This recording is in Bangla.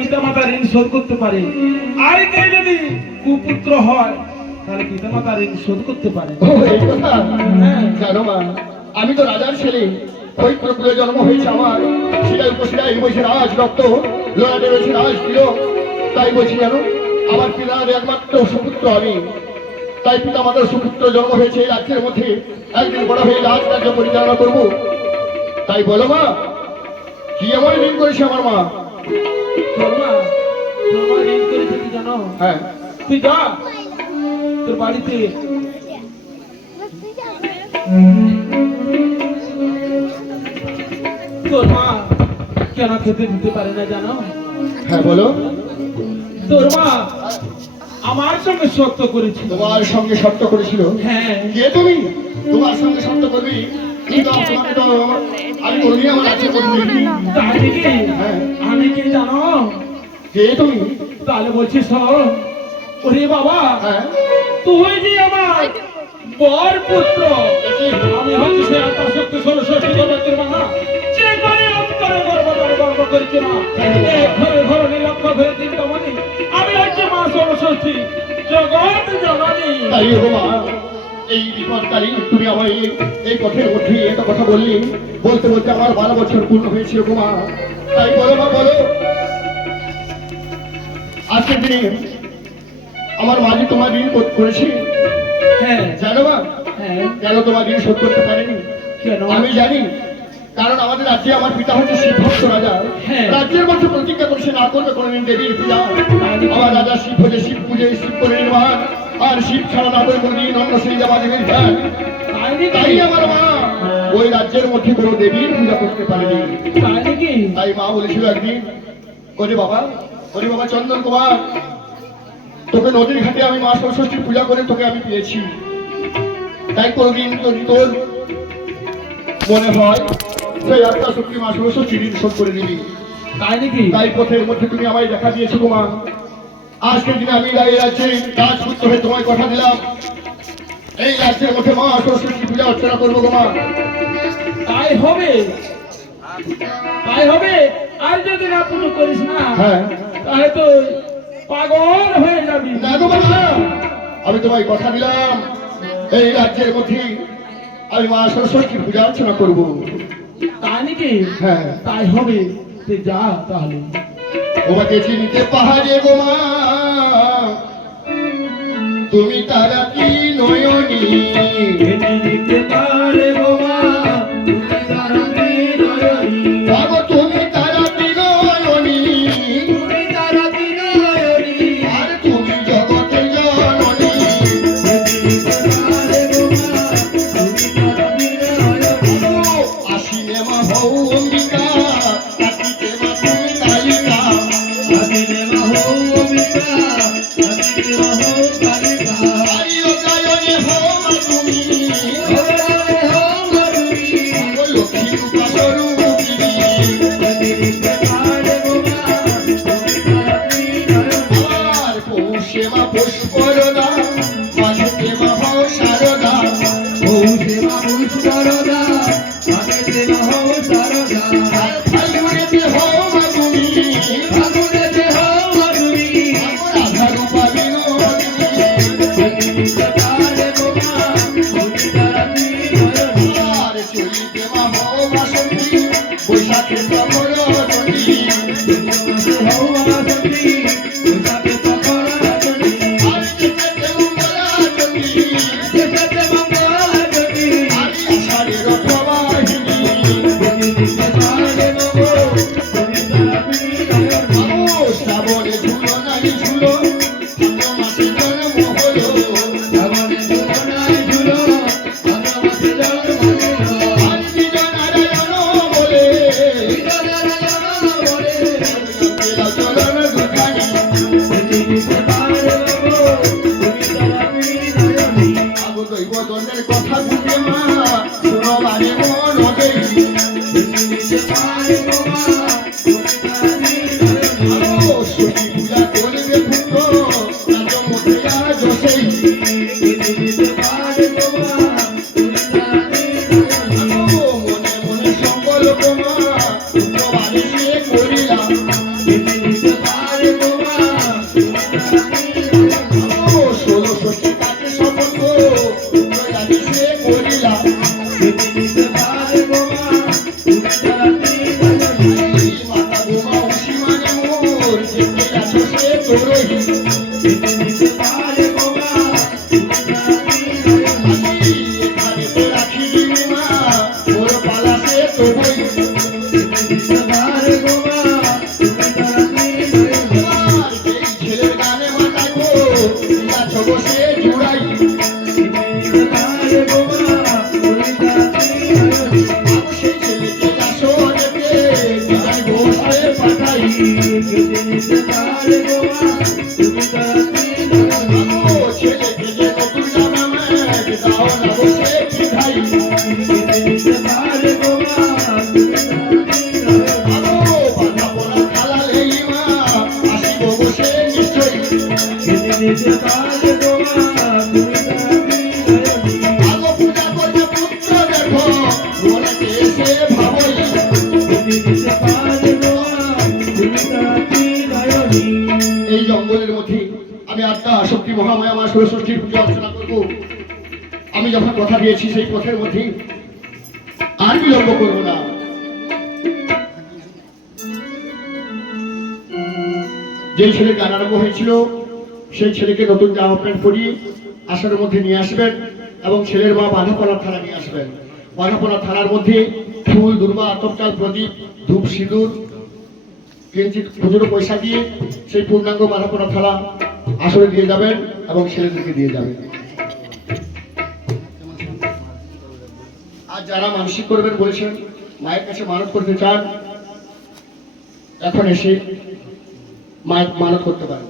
পিতামাতার ঋণ শোধ করতে পারে, আর কেউ যদি কুপুত্র হয় তাহলে পিতামাতার ঋণ শোধ করতে পারে। ও এই কথা জানো মা, আমি তো রাজার ছেলে, পৈতৃকুলে জন্ম হয়েছে আমার, শিরায় উপশিরায় বসে রাজ রক্ত, লড়াটে রয়েছে রাজ ছিল। তাই বলছি জানো, আমার পিতার একমাত্র সুপুত্র আমি, তাই পিতা মাতার সুপুত্র জন্ম হয়েছে এই রাজ্যের মধ্যে, একদিন বড় হয়ে রাজকার্য পরিচালনা করব। তাই বলো মা, কি এমন ঋণ করেছে আমার মা? তোর মা ঋণ করেছে কি জানো? হ্যাঁ, তুই যা তোর বাড়িতে তোর মা কেন খেতে দিতে পারে না জানো? হ্যাঁ বলো। তোর মা আমার সঙ্গে সত্য করেছিল। তোমার সঙ্গে শর্ত করেছিল? হ্যাঁ। কে তুমি? তোমার সঙ্গে শর্ত করবি? কিন্তু তোমাকে তো আমি কোনদিন আমার রাজ্যে করবি। তাই নাকি? হ্যাঁ। আমি কি জানো? কে তুমি? তাহলে বলছিস শোন, ওরে বাবা হ্যাঁ, তুই যে আমার বর পুত্র, আমি হচ্ছি সে আত্মা সত্য ষোড়শী জগতের মা, যে করে অন্তরে গর্ব করেছে না, এক ঘরে ঘরে নিরক্ষ ঘরে তিনটা মানে, আমি হচ্ছি মা ষোড়শী জগৎ জননী। তাই গো মা, এই বিপদকারী তুমি আমায় এই পথের মধ্যে এত কথা বললি, বলতে বলতে আমার 12 বছর পূর্ণ হয়েছিল গো মা। তাই বলো মা, বলো আজকের দিনে আমার মাঝে তোমার ঋণ করেছি হ্যাঁ জানো মা? হ্যাঁ। কেন তোমার ঋণ শোধ করতে পারেনি? কেন? আমি জানি, কারণ আমাদের রাজ্যে আমার পিতা হচ্ছে শিবভক্ত রাজা। হ্যাঁ। রাজ্যের মধ্যে প্রতিজ্ঞা করেছে না করবে কোনদিন দেবীর পূজা। আমার রাজা শিব হচ্ছে শিব পুজো, শিব করে নির্মাণ, আর শিব ছাড়া না করে কোনদিন অন্য সেই দেবা দেবীর ধ্যান। তাই আমার মা ওই রাজ্যের মধ্যে কোনো দেবীর পূজা করতে পারেনি। তাই নাকি? তাই মা বলেছিল একদিন, ওরে বাবা চন্দন কুমার, তোকে নদীর ঘাটে আমি মা সরস্বতীর পূজা করে তোকে আমি পেয়েছি। তাই কোনদিন যদি তোর মনে হয় সেই আত্মা শক্তি মা সরস্বতী ঋণ শোধ করে দিবি। তাই নাকি? তাই পথের মধ্যে তুমি আমায় দেখা দিয়েছো গো মা। আজকের দিনে আমি দাঁড়িয়ে আছি রাজপুত্র হয়ে তোমায় কথা দিলাম, এই রাজ্যের মধ্যে মা সরস্বতী পূজা অর্চনা করবো গো মা। তাই হবে, তাই হবে। আর যদি না পুজো করিস না, হ্যাঁ, তাহলে তো পাগল হয়ে যাবি। না গো বাবা, আমি তোমায় কথা দিলাম এই রাজ্যের মধ্যে আমি মা সরস্বতীর পূজা অর্চনা করবো। তাই নাকি? হ্যাঁ, তাই হবে, তুই যা তাহলে। তোমাকে চিনতে পাহাড়ে গো মা, তুমি তারা কি নয়নি? চিনতে পারে গো মা, তুমি তারা কি নয়নি? বাবা তুমি তারা কি নয়নি? তুমি তারা কি নয়নি? আর তুমি জগতের জননী। চিনতে পারে গো মা, তুমি তারা কি নয়নি? আসিনে মা হও অম্বিকা, কাটিতে মা তুমি কালিকা। আসিনে মা হও অম্বিকা, কাটিতে মা হও কালিকা। আরিও গায়নে হও মা তুমি, হরে হও মা তুমি, ও লক্ষ্মী রূপা স্বরূপিণী। চিনতে পারে গো মা, তুমি তারা কি নয়নি? আর পৌষে মা পুষ্পরদা, মাঝেতে মা হও শারদা। পৌষে মা পুষ্পরদা, মাঘেতে মা হও শারদা। আর ফাল্গুনেতে হও মা তুমি, ফাগুনেতে হও মা তুমি, রাধা রূপা বিনোদিনী। চিনতে পারে গো মা, তুমি তারা কি নয়নি? আর চলিতে মা হও বাসন্তী, বৈশাখে প্রবল রজনী। চৈত্র মাসে হও বাসন্তী, বৈশাখে তখন রজনী। আর যেতে মঙ্গলা চণ্ডী, যেতে মঙ্গলা চণ্ডী, আর আষাঢ়ে রথবাহিনী। চিনতে পারে গো, তুমি তারা কি নয়নি? মানে মোর যেতে আছো সে তোরই আমি এখানেতে রাখি মা মোর পালা সে তোরই আর এই ছেলের গানে মাতাই গো আছো গো সে জুড়াই সেই ছেলেকে আসো যেতে বিদায় বসে পাঠাই ছেলেকে যে নতুন জামা ম্যাট দাও না বসে পিঠাই বাধা পড়া খালা লেই মা আসিব বসে নিশ্চয়ই আগো পূজা করতে পুত্র দেখো মনেতে এসে ভাবই এই জঙ্গলের মধ্যে আমি আত্মা শক্তি মহামায়া মা সরস্বতীর পুজো অর্চনা করব আমি যখন কথা দিয়েছি সেই পথের মধ্যে আর বিলম্ব করব না যে ছেলে গান আরম্ভ হয়েছিল সেই ছেলেকে নতুন জামা প্যান্ট পরিয়ে আশার মধ্যে নিয়ে আসবেন এবং ছেলের মা বাঁধাপড়ার থালা নিয়ে আসবেন বাঁধাপড়ার থালার মধ্যে ফুল দুর্বা আতপচাল প্রদীপ ধূপ সিঁদুর কিঞ্চিত খুচরো পয়সা দিয়ে সেই পূর্ণাঙ্গ বাঁধাপড়া থালা আসরে দিয়ে যাবেন এবং ছেলেদেরকে দিয়ে যাবেন আর যারা মানসিক করবেন বলেছেন মায়ের কাছে মানত করতে চান এখন এসে মানত করতে পারেন।